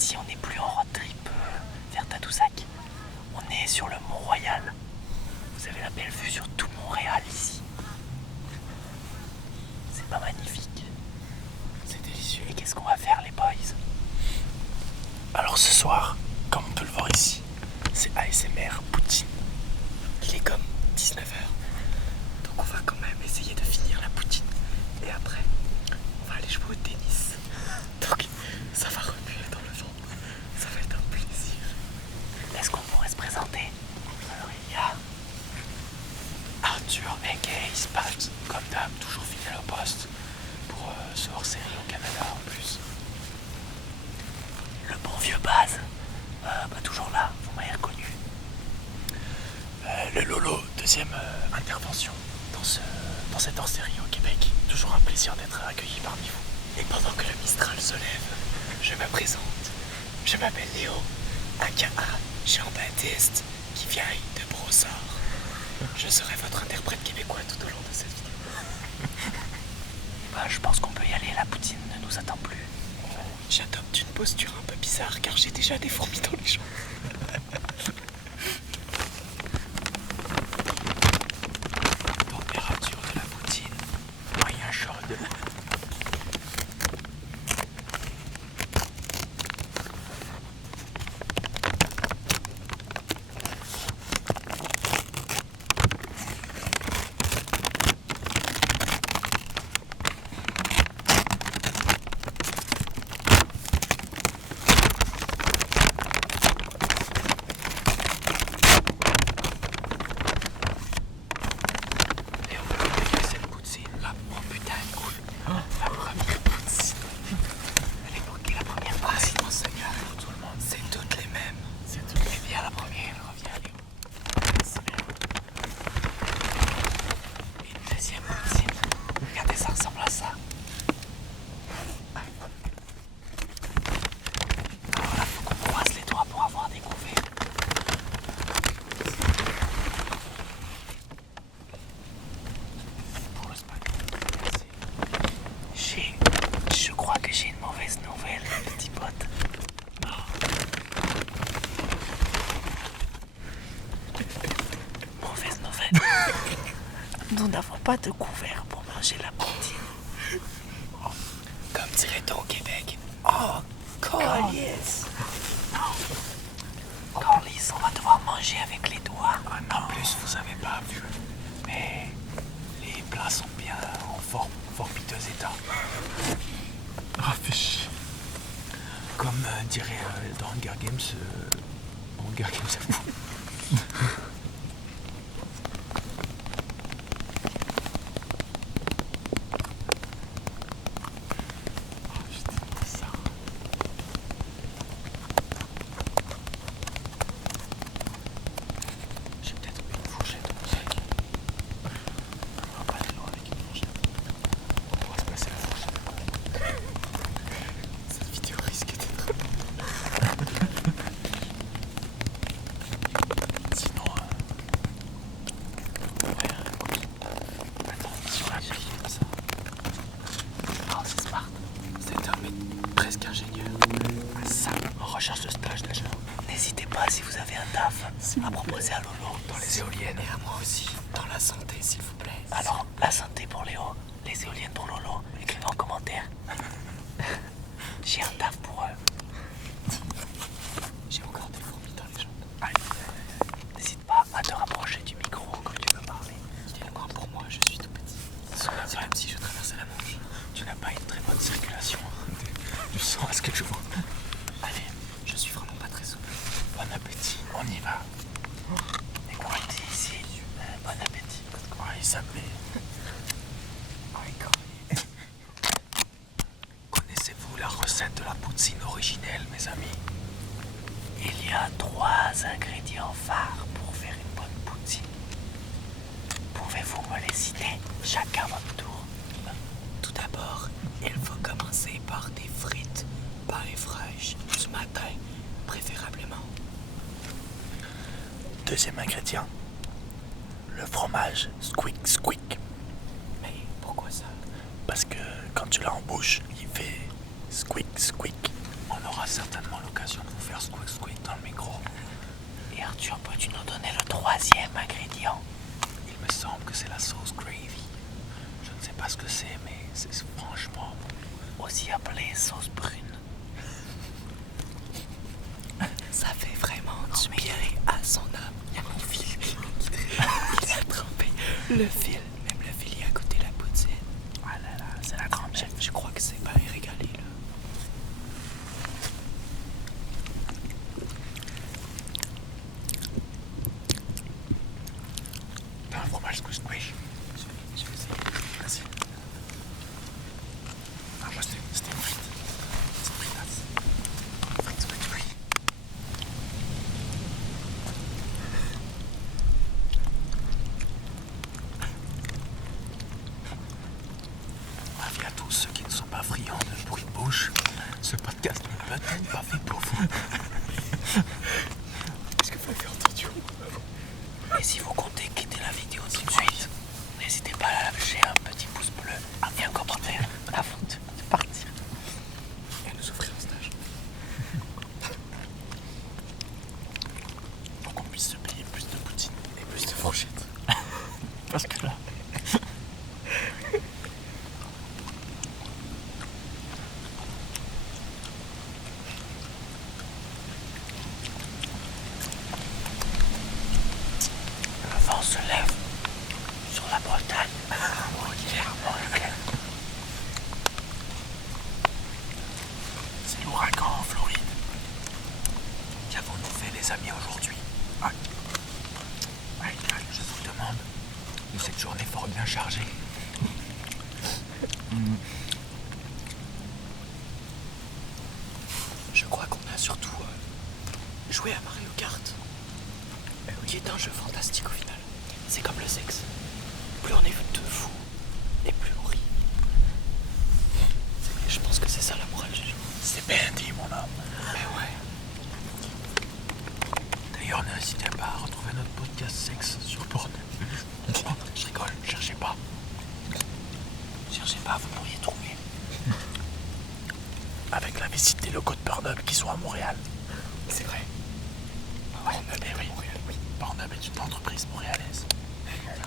fois-ci, on n'est plus en road trip vers Tadoussac. On est sur le Mont-Royal. Vous avez la belle vue sur tout Montréal ici. C'est pas magnifique? C'est délicieux. Et qu'est-ce qu'on va faire, les boys? Alors ce soir, comme on peut le voir ici, c'est ASMR poutine. Il est comme 19h. Donc on va quand même essayer de finir la poutine. Et après, on va aller jouer au tennis. Donc ça va remuer dans le ventre. Ça va être un plaisir. Est-ce qu'on pourrait se présenter? Alors il y a Arthur aka Spalt, comme d'hab, toujours fidèle au poste pour ce hors-série au Canada en plus. Le bon vieux Baz, toujours là, vous m'avez reconnu. Le Lolo, deuxième intervention dans cette hors-série au Québec. Toujours un plaisir d'être accueilli parmi vous. Et pendant que le Mistral se lève, je me présente. Je m'appelle Léo, aka Jean-Baptiste, qui vient de Brossard. Je serai votre interprète québécois tout au long de cette vidéo. Je pense qu'on peut y aller, la poutine ne nous attend plus. J'adopte une posture un peu bizarre car j'ai déjà des fourmis dans les jambes. Température de la poutine, moyen chaude. Je crois que j'ai une mauvaise nouvelle, petit pote. Mauvaise nouvelle. Nous n'avons pas de couvert pour manger la poutine. Comme dirait-on au Québec. Oh, Corliss. Corliss, on va devoir manger avec les doigts. En plus, vous avez pas vu, mais les plats sont bien en fort piteux état. Ah, fais chier. Comme dirait dans Hunger Games, Hunger Games à vous. N'hésitez pas si vous avez un taf à proposer à Lolo dans les éoliennes et à moi aussi dans la santé s'il vous plaît. Alors la santé pour Léo, les éoliennes pour Lolo, écrivez en commentaire. J'ai un taf pour eux. J'ai encore des fourmis dans les jambes. N'hésite pas à te rapprocher du micro quand tu veux parler. Il est loin pour moi, je suis tout petit. C'est comme si je traversais la Manche. Tu n'as pas une très bonne circulation du sang à ce que je vois. Allez, je suis vraiment pas très souple. Bon appétit, on y va. Écoutez ici, bon appétit. Il s'appelait. Connaissez-vous la recette de la poutine originelle, mes amis? Il y a 3 ingrédients phares pour faire une bonne poutine. Pouvez-vous me les citer, chacun votre tour? Tout d'abord, il faut commencer par des frites pas fraîches ce matin, préférablement. Deuxième ingrédient, le fromage squeak squeak. Mais pourquoi ça? Parce que quand tu l'as en bouche, il fait squeak squeak. On on aura certainement l'occasion de vous faire squeak squeak dans le micro. Et Arthur, peux-tu nous donner le troisième ingrédient? Il me semble que c'est la sauce gravy. Je ne sais pas ce que c'est, mais c'est franchement bon. Aussi appelée sauce brune. Ça fait vraiment du bien à son âme. Il y a mon fil il a trempé le fil. Même le fil, il a goûté la poutine. Ah là là, c'est la grande chef. Je crois que c'est pas régalé là. T'as un fromage squish squish? Je vais essayer. Vas-y. Ah, moi c'était une frite. C'est une fritasse. Frite squish squish. Avis à tous ceux qui ne sont pas friands de bruit de bouche, ce podcast n'est peut-être pas fait pour vous. Est-ce que vous avez entendu? Et si vous comptez quitter la vidéo tout de suite, n'hésitez pas à lâcher un petit pouce bleu et un commentaire avant de partir. Et nous offrir un stage. Pour qu'on puisse se payer plus de poutine et plus de fourchettes. Parce que là... Le vent se lève sur la Bretagne. C'est l'ouragan en Floride. Qu'avons-nous fait les amis aujourd'hui? Je vous demande de cette journée fort bien chargée. Je crois qu'on a surtout joué à Mario Kart, qui est un jeu fantastique au final. C'est comme le sexe. Plus on est de fou, et plus on rit. Je pense que c'est ça la morale du jeu. C'est bien dit, mon homme. Mais ouais. D'ailleurs, n'hésitez pas à retrouver notre podcast sexe sur Pornhub. Je rigole, cherchez pas. Cherchez pas, vous pourriez trouver. Avec la visite des locaux de Pornhub qui sont à Montréal. C'est vrai. Pornhub, oui. Pornhub est une entreprise montréalaise.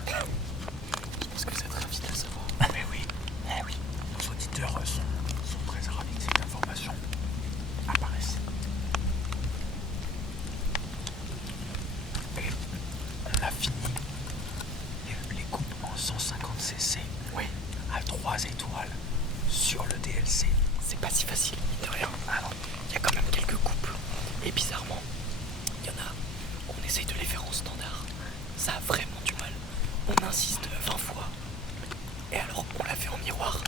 Je pense que vous êtes ravis de le savoir. Mais oui. Eh oui. Nos auditeurs sont très ravis que cette information apparaisse. Et on a fini les coupes en 150cc. Oui. À 3 étoiles sur le DLC. C'est pas si facile, mine de rien. Ah non. Il y a quand même quelques couples. Et bizarrement, il y en a, on essaye de les faire en standard. Ça a vraiment du mal. On insiste 20 fois. Et alors, on l'a fait en miroir.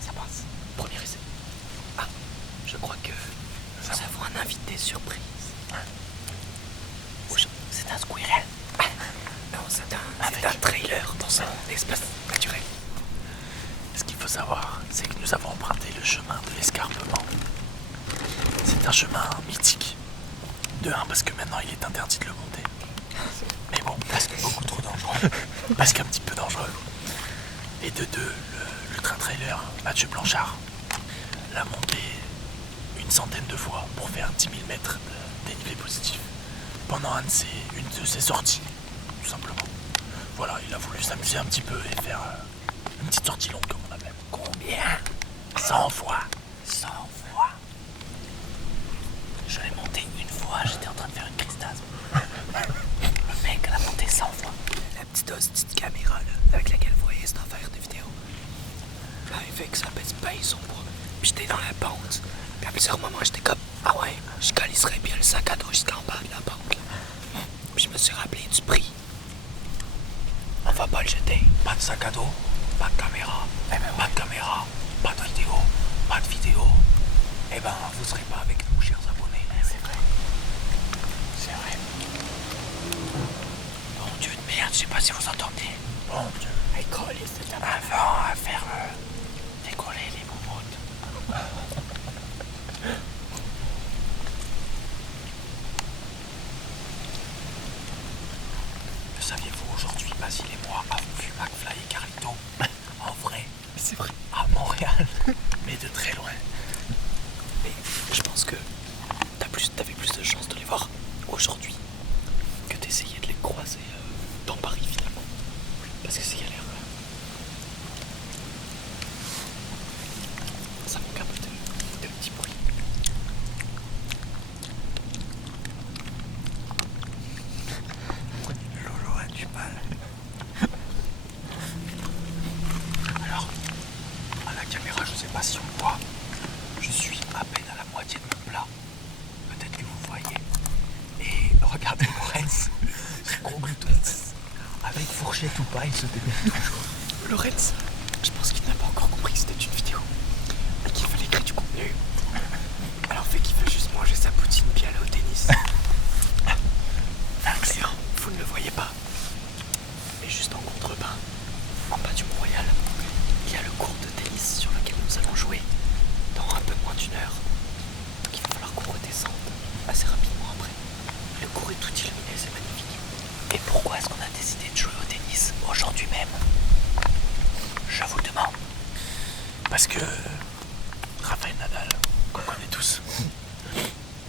Ça passe. Premier essai. Ah, je crois que nous avons un invité surprise. C'est un squirrel. Non, c'est un trailer dans un espace naturel. Ce qu'il faut savoir, c'est que nous avons emprunté le chemin de l'escarpement. C'est un chemin mythique. De un, parce que maintenant il est interdit de le monter. Mais bon, parce que beaucoup trop dangereux. Parce qu'un petit peu dangereux. Et de deux, le train trailer Mathieu Blanchard l'a monté une centaine de fois pour faire 10 000 mètres de dénivelé positif. Pendant une de ses sorties, tout simplement. Voilà, il a voulu s'amuser un petit peu et faire une petite sortie longue, comme on appelle. Combien 100 fois. 100 fois. Je l'ai monté une fois, j'étais en train de faire une crise d'asthme. Le mec l'a monté 100 fois. La petite caméra là, avec laquelle vous voyez cette affaire de vidéo. Là, il fait que ça pèse bien son poids. Puis j'étais dans la pente. Puis à plusieurs moments, j'étais comme, ah ouais, je calisserais bien le sac à dos jusqu'en bas de la pente. Là. Puis je me suis rappelé du prix. On va pas le jeter. Pas de sac à dos, pas de caméra, pas de caméra, pas de vidéo, pas de vidéo. Eh ben, vous serez pas avec nous, chers abonnés. C'est vrai. C'est vrai. Bon Dieu de merde, je sais pas si vous entendez. Bon Dieu. École, c'est un vent à faire décoller les moumoutes. Le saviez-vous, aujourd'hui, Basile et moi avons vu McFly et Carlito en vrai. C'est vrai. À Montréal, mais de très loin. Mais Je pense que t'avais plus de chances de les voir aujourd'hui que d'essayer de les croiser dans Paris finalement. Parce que c'est galère. Ça manque un peu de petits bruits. Lolo a du mal. Alors, à la caméra, je sais pas si on voit. Je suis à peine à la moitié de mon plat. Peut-être que vous voyez. Et regardez Lorenz, ce gros glouton. Avec fourchette ou pas, il se démène toujours. Lorenz, je pense qu'il n'a pas encore compris que c'était une vidéo et qu'il fallait créer du contenu. Alors fait qu'il veut juste manger sa poutine puis aller au tennis. D'ailleurs, vous ne le voyez pas, mais juste en contrebas, en bas du Mont-Royal, il y a le court de tennis sur lequel nous allons jouer dans un peu moins d'une heure. Donc il va falloir qu'on redescende assez rapidement après. Le court est tout illuminé, c'est magnifique. Et pourquoi est-ce qu'on a décidé de jouer au tennis aujourd'hui même? Je vous le demande. Parce que Rafael Nadal, qu'on connaît tous,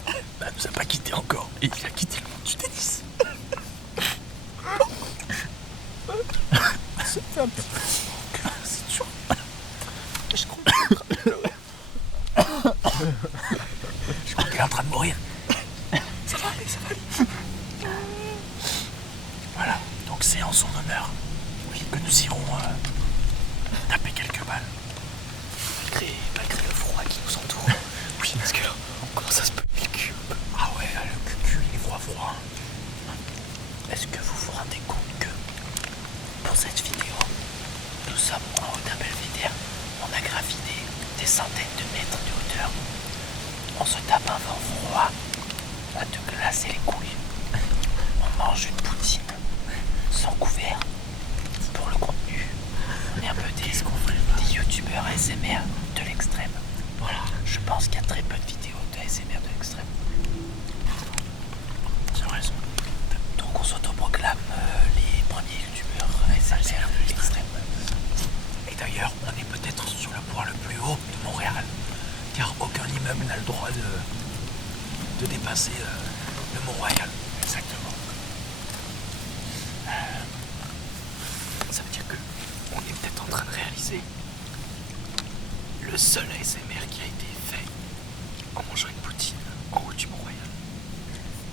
nous a pas quitté encore. Et il a quitté le monde du tennis. C'est dur. Je crois Je crois qu'il est en train de mourir. ça va aller. Voilà, donc c'est en son honneur que nous irons taper quelques balles. Malgré le froid qui nous entoure. Oui, parce que là, on commence à se peler le cul. Ah ouais, le cucu, il est froid. Est-ce que vous vous rendez compte que pour cette vidéo, nous sommes en haut d'un belvédère, on a gravi des centaines de mètres de hauteur. On se tape un vent froid à te glacer les couilles. On mange une poutine sans couvert pour le contenu. On est un peu des youtubeurs ASMR de l'extrême. Voilà, je pense qu'il y a très peu de vidéos de ASMR de l'extrême. C'est raison. Donc on s'autoproclame les premiers youtubeurs ASMR de l'extrême. Et d'ailleurs, on est peut-être sur le point le plus haut de Montréal, car aucun immeuble n'a le droit de dépasser le Mont-Royal. Exactement. Ça veut dire que on est peut-être en train de réaliser le seul ASMR qui a été fait en mangeant une poutine en haut du Mont-Royal.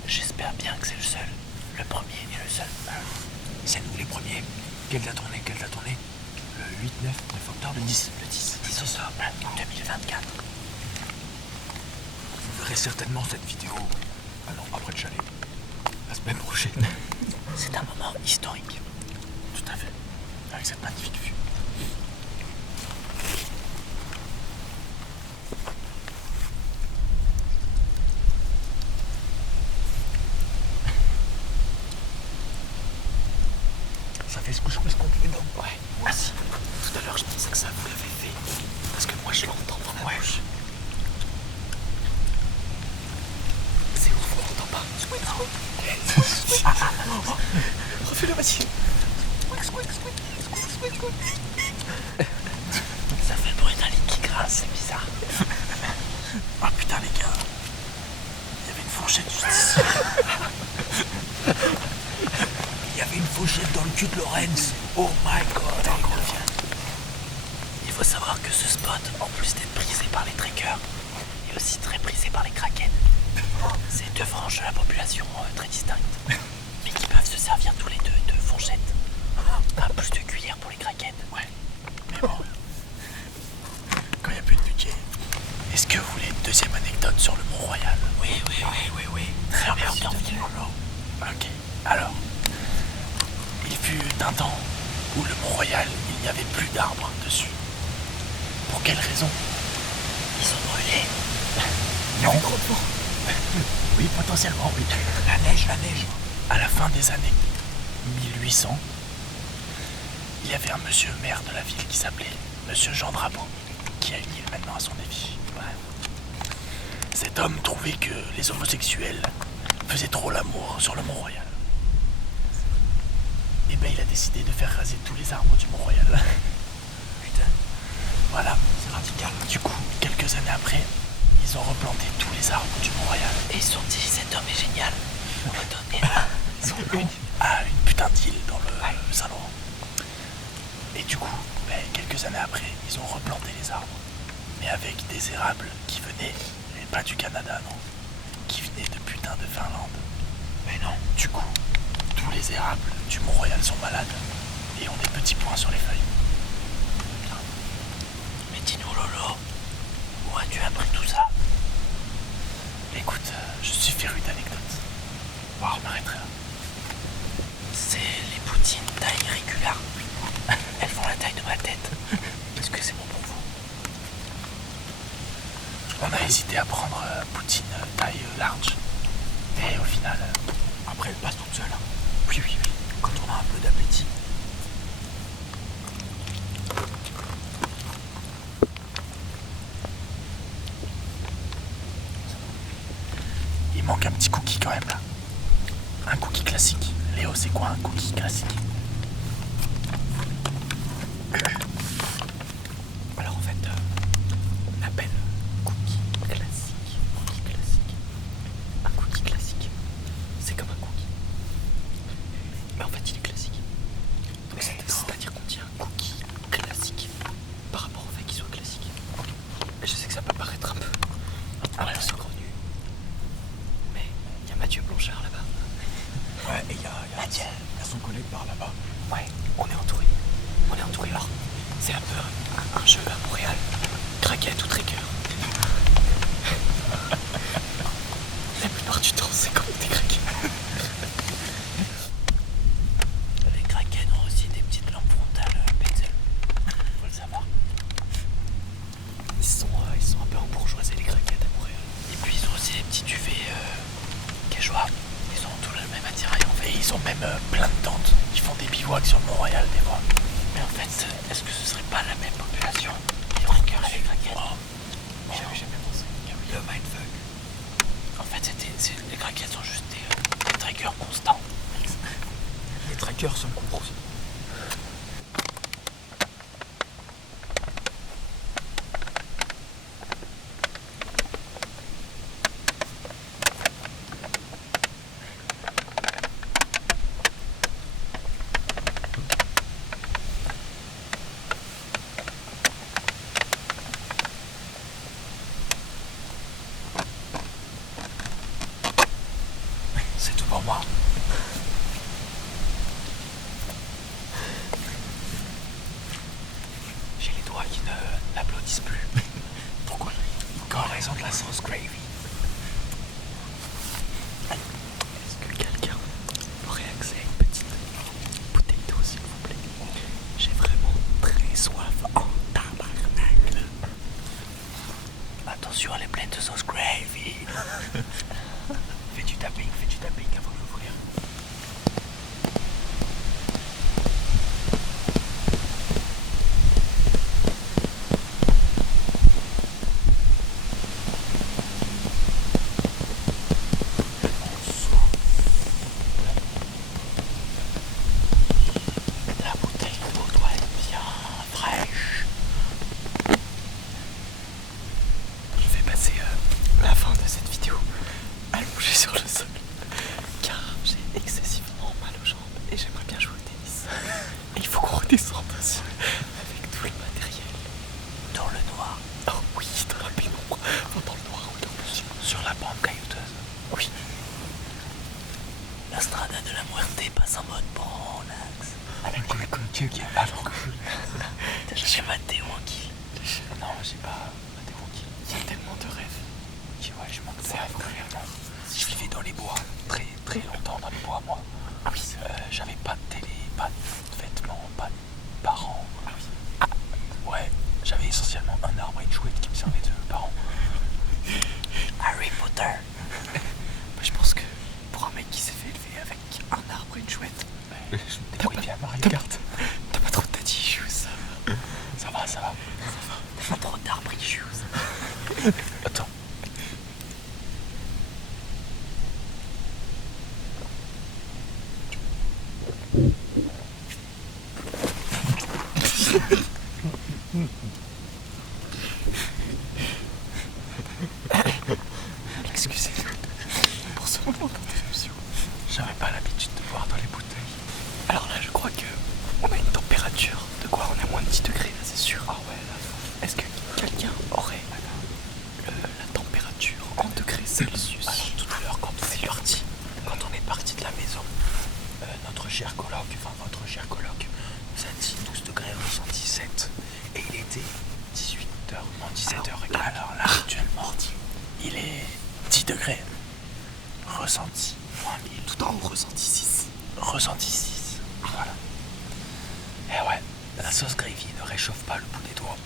J'espère bien que c'est le seul, le premier et le seul. C'est nous les premiers. Quelle date on est? Le 8, 9 octobre? Le 10 octobre 2024. Vous verrez certainement cette vidéo. Ah non, après le chalet. La semaine prochaine. C'est un moment historique. Tout à fait. Avec cette magnifique vue. Ça fait squish contre les dents. Ouais. Ah si. Tout à l'heure, je pensais que ça vous l'avait fait. Parce que moi, je l'entends dans ma bouche. C'est ouf, on l'entend pas. Refais-le, vas-y. Ça fait le bruit d'un lit qui grince, c'est bizarre. Ah putain les gars. Il y avait une fourchette juste ici. Il y avait une fourchette dans le cul de Lorenz. Oh my god. Il faut savoir que ce spot, en plus d'être prisé par les trekkers, est aussi très prisé par les kraken. C'est deux franges de la population très distinctes, mais qui peuvent se servir tous les deux de fourchettes. Pas plus de cuillères pour les kraken. Ouais. Mais bon. Quand il n'y a plus de budget. Est-ce que vous voulez une deuxième anecdote sur le Mont-Royal? Oui. Très bien. Ok. Alors, il fut un temps où le Mont-Royal, il n'y avait plus d'arbres dessus. Pour quelle raison? Ils sont brûlés. Non. Oui, potentiellement, oui. La neige. À la fin des années 1800, il y avait un monsieur maire de la ville qui s'appelait Monsieur Jean Drapeau, qui a une île maintenant à son effigie. Ouais. Cet homme trouvait que les homosexuels faisaient trop l'amour sur le Mont-Royal. Et ben il a décidé de faire raser tous les arbres du Mont-Royal. Putain. Voilà. C'est radical. Du coup, quelques années après, ils ont replanté tous les arbres du Mont-Royal. Et ils se sont dit, cet homme est génial. On va donner une putain d'île dans le Saint-Laurent. Et du coup, quelques années après, ils ont replanté les arbres. Mais avec des érables qui venaient, mais pas du Canada, non, qui venaient de putain de Finlande. Mais non, du coup, tous les érables du Mont-Royal sont malades et ont des petits points sur les feuilles. Mais dis-nous, Lolo, où as-tu appris tout ça? Écoute, je suis féru d'anecdotes. Bon, je m'arrêterai là. C'est les poutines taille régulière. Elles font la taille de ma tête. Est-ce que c'est bon pour vous? On a hésité à prendre poutine taille large. Et au final... Après, elle passe toute seule. Oui. Quand on a un peu d'appétit. Il manque un petit cookie quand même là. Un cookie classique. Léo, c'est quoi un cookie classique? Alors en fait, on appelle cookie classique. Un cookie classique, c'est comme un cookie. Mais en fait, il est classique. Donc c'est-à-dire qu'on dit un cookie classique par rapport au fait qu'il soit classique. Et je sais que ça peut paraître un peu saugrenu. Mais il y a Mathieu Blanchard là-bas. Ouais, et il y a son collègue par là-bas. Ouais, on est entouré. Alors, c'est un peu un jeu à Montréal. Craquette ou tracker. La plupart du temps, c'est comme des craquettes. Les craquettes ont aussi des petites lampes frontales Petzl. Faut le savoir. Ils sont un peu embourgeoisés, les craquettes à Montréal. Et puis ils ont aussi des petits duvets quechua. Ils ont tout le même attirail en fait. Et ils ont même plein de tentes. Ils font des bivouacs sur le Mont-Royal des fois. Mais en fait, est-ce que ce serait pas la même population? Les trackers et les craquettes. J'y avais jamais pensé. Le mindfuck. En fait, les craquettes sont juste des trackers constants. Les trackers sont courts aussi. C'est tout pour moi. J'ai les doigts qui n'applaudissent plus. Pourquoi? Encore raison de la sauce gravy. Est-ce que quelqu'un aurait accès à une petite bouteille d'eau, s'il vous plaît? J'ai vraiment très soif en tabarnak. Attention, elle est pleine de sauce gravy. Fais du tapping avant de l'ouvrir. La bouteille d'eau doit être bien fraîche. Je vais passer la fin de cette vidéo allongé sur le sol, car j'ai excessivement mal aux jambes et j'aimerais bien jouer au tennis. Et il faut qu'on redescende aussi avec tout le matériel. Dans le noir. Oh oui, dans la pénombre. Enfin, dans le noir ou dans le sur la pente caillouteuse. Oui. La strada de la muerte passe en mode Bronx. Avec le coquille qui est pas long. J'ai maté tranquille. Non, j'ai pas maté tranquille. Il y a tellement de rêves. Ouais, je manque de rêve quand même. Je vivais dans les bois, très longtemps dans les bois, moi. Ah oui. J'avais pas de télé, pas de vêtements, pas de parents. Ah oui. Ouais, j'avais essentiellement un arbre et une chouette qui me servaient de parents. Harry Potter. Je pense que pour un mec qui s'est fait élever avec un arbre et une chouette, Je me débrouille bien, Mario Kart. t'as pas trop de daddy issues, ça. Ça va. T'as pas trop d'arbres issues. Attends. J'avais pas l'habitude de boire dans les bouteilles. Alors là, je crois que on a une température. De quoi on est à moins de 10 degrés, là, c'est sûr. Ah ouais, là. Est-ce que quelqu'un aurait la température en degrés Celsius? Alors tout à l'heure, quand on est parti de la maison, notre cher coloc nous a dit 12 degrés ressenti 7. Et il était 18h, non 17h. Alors là, actuellement, il est 10 degrés. Ressenti moins 1000. Tout en haut, ressenti 6. Ressenti 6. Voilà. Et ouais, la sauce gravy ne réchauffe pas le bout des doigts.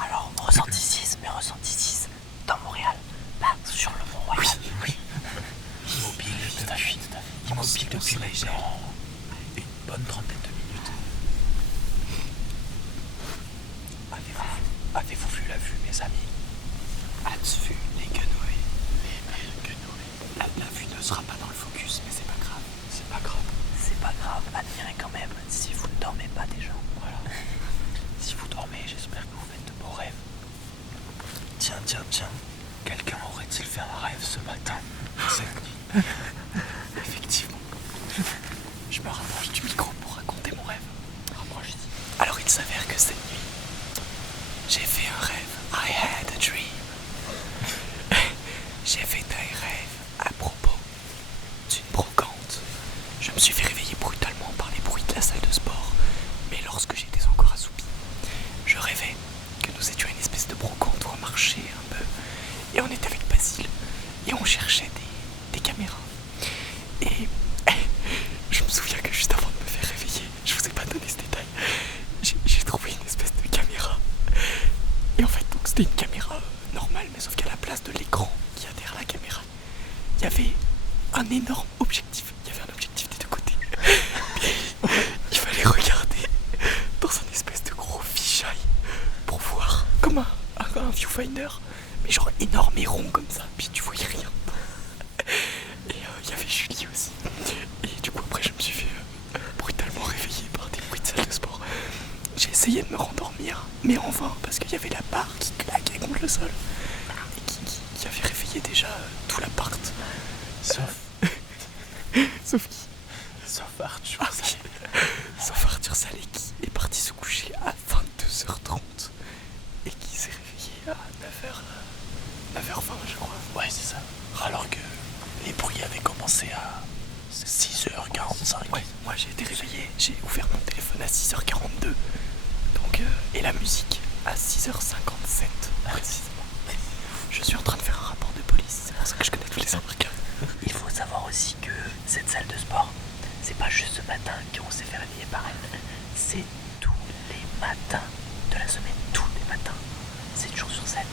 Alors, ressenti 6, mais ressenti 6 dans Montréal, là, sur le Mont-Royal. Oui. Immobile depuis maintenant une bonne trentaine de minutes. Avez-vous vu la vue, mes amis? As-tu vu les quenouilles? La vue ne sera pas dans le focus, mais c'est pas grave. C'est pas grave. C'est pas grave, admirez quand même si vous ne dormez pas déjà. Voilà. Si vous dormez, j'espère que vous faites de beaux rêves. Tiens. Quelqu'un aurait-il fait un rêve ce matin, cette nuit? Effectivement. Je me rapproche du micro pour raconter mon rêve. Rapproche-y. Alors il s'avère que cette nuit, j'ai fait un rêve. I had a dream. J'ai fait un rêve à propos d'une brocante. Je me suis fait réveiller brutalement par les bruits de la salle de sport. Mais lorsque j'étais encore assoupi, je rêvais que nous étions à une espèce de brocante où on marchait un peu. Et on était avec Basile. Et on cherchait des caméras. Et je me souviens que juste avant de me faire réveiller, je vous ai pas donné ce détail, j'ai trouvé une espèce de caméra. Et en fait, donc c'était une caméra normale, mais sauf qu'à la place de l'écran qui a derrière la caméra, il y avait un énorme objectif. Il y avait un objectif des deux côtés. Il fallait regarder dans un espèce de gros fisheye pour voir comme un viewfinder, mais genre énorme et rond comme ça, puis tu voyais rien. Et il y avait Julie aussi. Et du coup après je me suis fait brutalement réveiller par des bruits de salle de sport. J'ai essayé de me rendormir, mais en vain, parce qu'il y avait la barre qui claquait contre le sol et qui avait réveillé déjà tout l'appart. Sauf qui? Sauf Arthur. Ah oui. Sauf Arthur Salé qui est parti se coucher à 22h30 et qui s'est réveillé à 9h20 je crois. Ouais, c'est ça. Alors que les bruits avaient commencé à 6h45. Ouais, moi j'ai été réveillé, j'ai ouvert mon téléphone à 6h42 donc, et la musique à 6h57 précisément. Je suis en train de faire un rapport de police, c'est pour ça que je connais tous les embarqueurs. Il faut savoir aussi que cette salle de sport, c'est pas juste ce matin qu'on s'est fait réveiller par elle, c'est tous les matins de la semaine, tous les matins, 7 jours sur 7,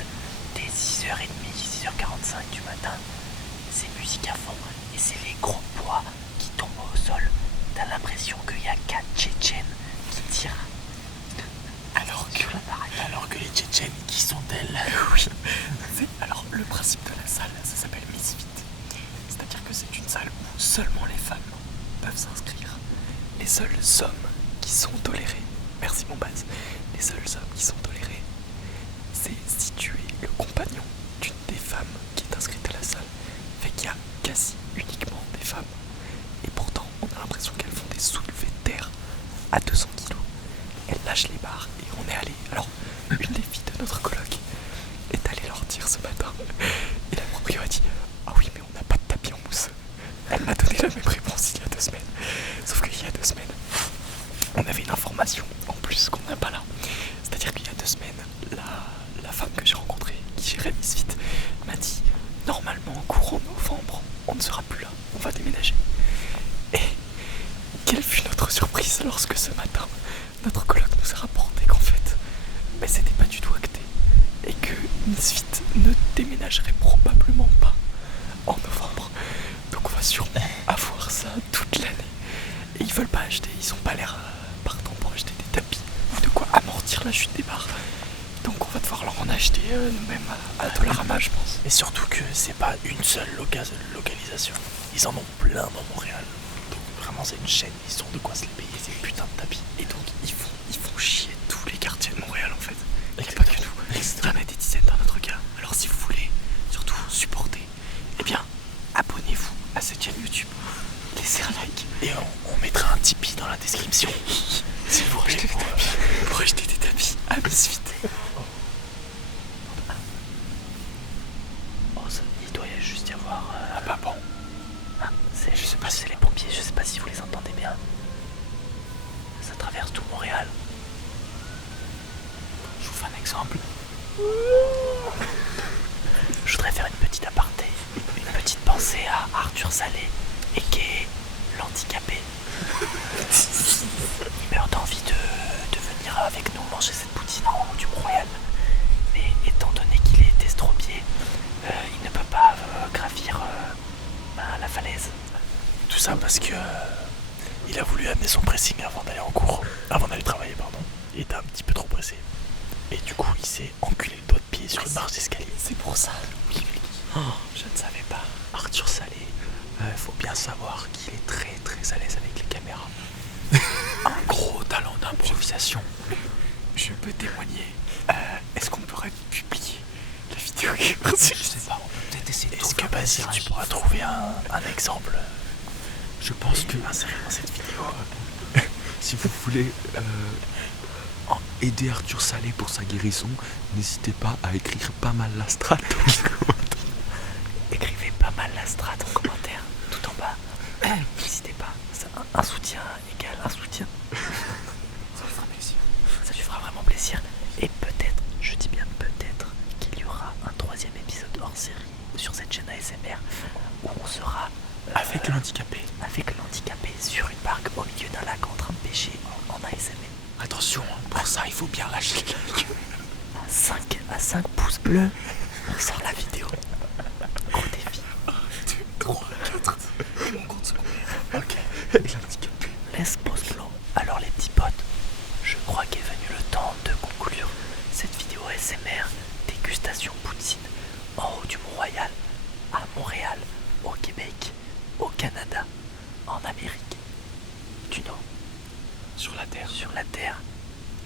dès 6h30, 6h45 du matin, c'est musique à fond et c'est les gros poids qui tombent au sol. T'as l'impression qu'il y a 4 Tchétchènes qui tirent. Alors que les Tchétchènes, qui sont-elles? Oui. Alors le principe de la salle, ça s'appelle Misfit. C'est-à-dire que c'est une salle où seulement les femmes peuvent s'inscrire. Les seuls hommes qui sont tolérés, merci mon base, les seuls hommes qui sont tolérés, c'est si tu es le compagnon d'une des femmes qui est inscrite à la salle. Fait qu'il y a quasi uniquement des femmes. Et pourtant, on a l'impression qu'elles font des soulevés de terre à 200 kilos. Elles lâchent les barres et on est allé. Alors, une des filles de notre coloc est allée leur dire ce matin. Et la proprio a dit: ah oui, mais on n'a pas de tapis en mousse. Elle m'a donné la même réponse il y a 2 semaines. Sauf qu'il y a 2 semaines, on avait une information en plus qu'on n'a pas là. C'est-à-dire qu'il y a 2 semaines, la femme que j'ai rencontrée, qui gérait Misfit, m'a dit: normalement, courant novembre, on ne sera plus là, on va déménager. Et quelle fut notre surprise lorsque ce matin, notre coloc nous a rapporté qu'en fait, mais c'était pas du tout acté. Et que Misfit ne déménagerait probablement pas en novembre. Donc on va sûrement avoir ça toute l'année. Et ils veulent pas acheter, ils ont pas l'air partants pour acheter des tapis ou de quoi amortir la chute des barres. Donc on va devoir leur en acheter nous-mêmes à Dollarama, je pense. Et surtout que c'est pas une seule localisation. Ils en ont plein dans Montréal. Donc vraiment c'est une chaîne, ils ont de quoi se les payer ces putains de tapis. Et donc ils font chier tous les quartiers de Montréal en fait. Il n'y a pas que nous. Il y en a des dizaines dans notre cas. Alors si vous voulez surtout supporter, eh bien abonnez-vous Je voudrais faire une petite aparté, une petite pensée à Arthur Salé, et qui est l'handicapé. Il meurt d'envie de venir avec nous manger cette poutine en haut du Mont-Royal. Mais étant donné qu'il est estropié, il ne peut pas gravir la falaise. Tout ça parce que il a voulu amener son pressing avant d'aller en cours, avant d'aller travailler, pardon. Il était un petit peu trop pressé. Et du coup, il s'est enculé le doigt de pied sur une marche d'escalier. C'est pour ça. Oui, Je ne savais pas. Arthur Salé, faut bien savoir qu'il est très très à l'aise avec les caméras. Un gros talent d'improvisation. Je peux témoigner. Est-ce qu'on pourrait publier la vidéo qui est partie? Je sais pas, on peut peut-être essayer de Est-ce trouver que un Basile, tu pourras trouver un exemple Je pense que inséré dans cette vidéo. si vous voulez aider Arthur Salé pour sa guérison, n'hésitez pas à écrire pas mal la strate. Écrivez pas mal la strate en commentaire, tout en bas. N'hésitez pas, un soutien égale un soutien. Ça me fera plaisir. Ça lui fera vraiment plaisir. Et peut-être, je dis bien peut-être, qu'il y aura un 3e épisode hors série sur cette chaîne ASMR où on sera Avec l'handicapé. avec l'handicapé sur une barque au milieu d'un lac en train de pêcher en ASMR. Attention, pour ça il faut bien lâcher le like. À 5 pouces bleus, on sort la vidéo. Gros défi. 3, 4. On compte ce combien? Ok. Et l'handicapé. Laisse pause blanc. Alors les petits potes, je crois qu'est venu le temps de conclure cette vidéo ASMR dégustation poutine en haut du Mont-Royal, à Montréal, au Québec, au Canada, en Amérique du Nord, Sur la Terre. sur la Terre,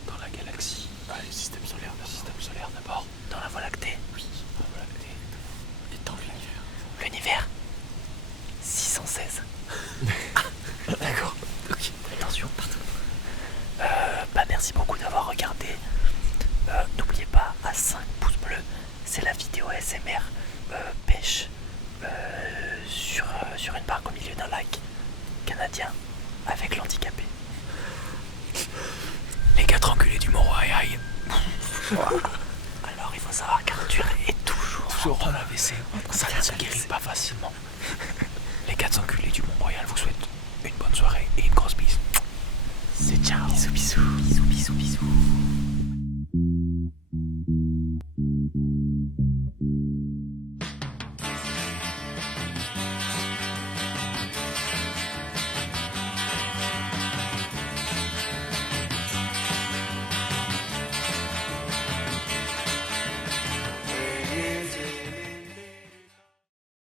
Dans la galaxie. Le système solaire d'abord. dans la Voie lactée, Oui, la Voie lactée. Et dans l'univers. l'univers 616. D'accord. Ok. Attention. Merci beaucoup d'avoir regardé. N'oubliez pas, à 5 pouces bleus, c'est la vidéo ASMR pêche sur une barque au milieu d'un lac canadien avec l'handicapé. Les 4 enculés du Mont-Royal. Alors il faut savoir qu'Arthur est toujours En AVC. Ça ne se guérit pas facilement. Les 4 enculés du Mont-Royal vous souhaitent une bonne soirée et une grosse bise. C'est ciao. Bisous bisous. Bisous bisous bisous.